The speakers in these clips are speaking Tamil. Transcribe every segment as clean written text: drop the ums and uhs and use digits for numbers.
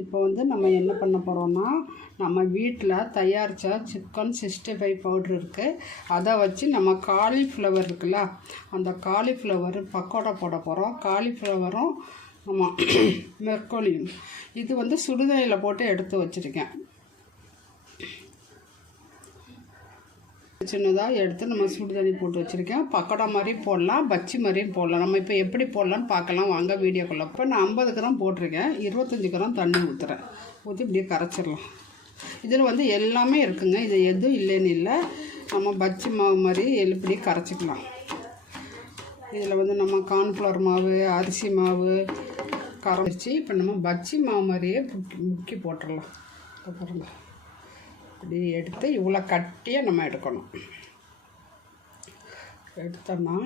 இப்போ வந்து நம்ம என்ன பண்ண போகிறோம்னா, நம்ம வீட்டில் தயாரித்த சிக்கன் 65 பவுட்ரு இருக்குது. அதை வச்சு நம்ம காலிஃப்ளவர் இருக்குல்ல, அந்த காலிஃப்ளவர் பக்கோடா போட போகிறோம். காலிஃப்ளவரும் நம்ம மெர்க்கோலியும் இது வந்து சுடுதண்ணியில் போட்டு எடுத்து வச்சுருக்கேன். சின்னதாக எடுத்து நம்ம சுடுதண்ணி போட்டு வச்சுருக்கேன். பக்கோடா மாதிரி போடலாம், பச்சி மாதிரியும் போடலாம். நம்ம இப்போ எப்படி போடலான்னு பார்க்கலாம் வாங்க வீடியோக்குள்ளே. இப்போ நான் 50 கிராம் போட்டிருக்கேன். 25 கிராம் தண்ணி ஊற்றுறேன். ஊற்றி இப்படியே கரைச்சிடலாம். இதில் வந்து எல்லாமே இருக்குங்க, இது எதுவும் இல்லைன்னு இல்லை. நம்ம பச்சி மாவு மாதிரி இப்படியே கரைச்சிக்கலாம். இதில் வந்து நம்ம கார்ன்ஃப்ளவர் மாவு, அரிசி மாவு கரைச்சி இப்போ நம்ம பச்சி மாவு மாதிரியே முக்கி போட்டுடலாம். பாருங்க, இப்படி எடுத்து இவ்வளோ கட்டியாக நம்ம எடுக்கணும். எடுத்தோம்னா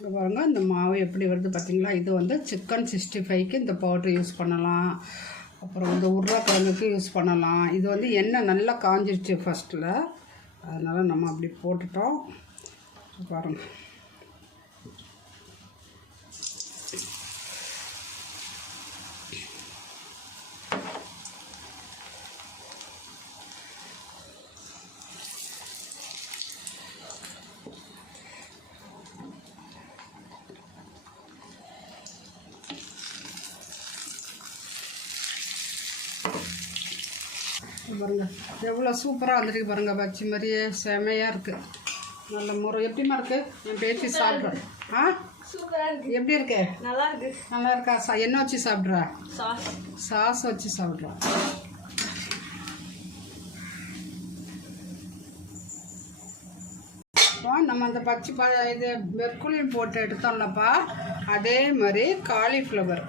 இங்கே பாருங்கள், இந்த மாவு எப்படி வருது பார்த்தீங்களா? இது வந்து சிக்கன் 65க்கு இந்த பவுட்ரு யூஸ் பண்ணலாம். அப்புறம் வந்து உருளைக்கிழங்குக்கு யூஸ் பண்ணலாம். இது வந்து எண்ணெய் நல்லா காஞ்சிருச்சு ஃபஸ்ட்டில், அதனால் நம்ம அப்படி போட்டுட்டோம். பாருங்கள், பாருங்கள் எவ்வளோ சூப்பராக வந்துருக்கு பாருங்கள். பச்சி மாதிரியே செமையாக இருக்குது. நல்ல முறை எப்படிமா இருக்குது? என் பேச்சு சாப்பிட்றேன். ஆ, சூப்பராக இருக்குது. எப்படி இருக்கு? நல்லா இருக்கு. நல்லா இருக்கா? என்ன வச்சு சாப்பிட்றா? சாஸ் வச்சு சாப்பிட்றா. நம்ம அந்த பச்சை இது மெர்க்குலியம் போட்டு எடுத்தோம்லப்பா, அதே மாதிரி காலிஃப்ளவர்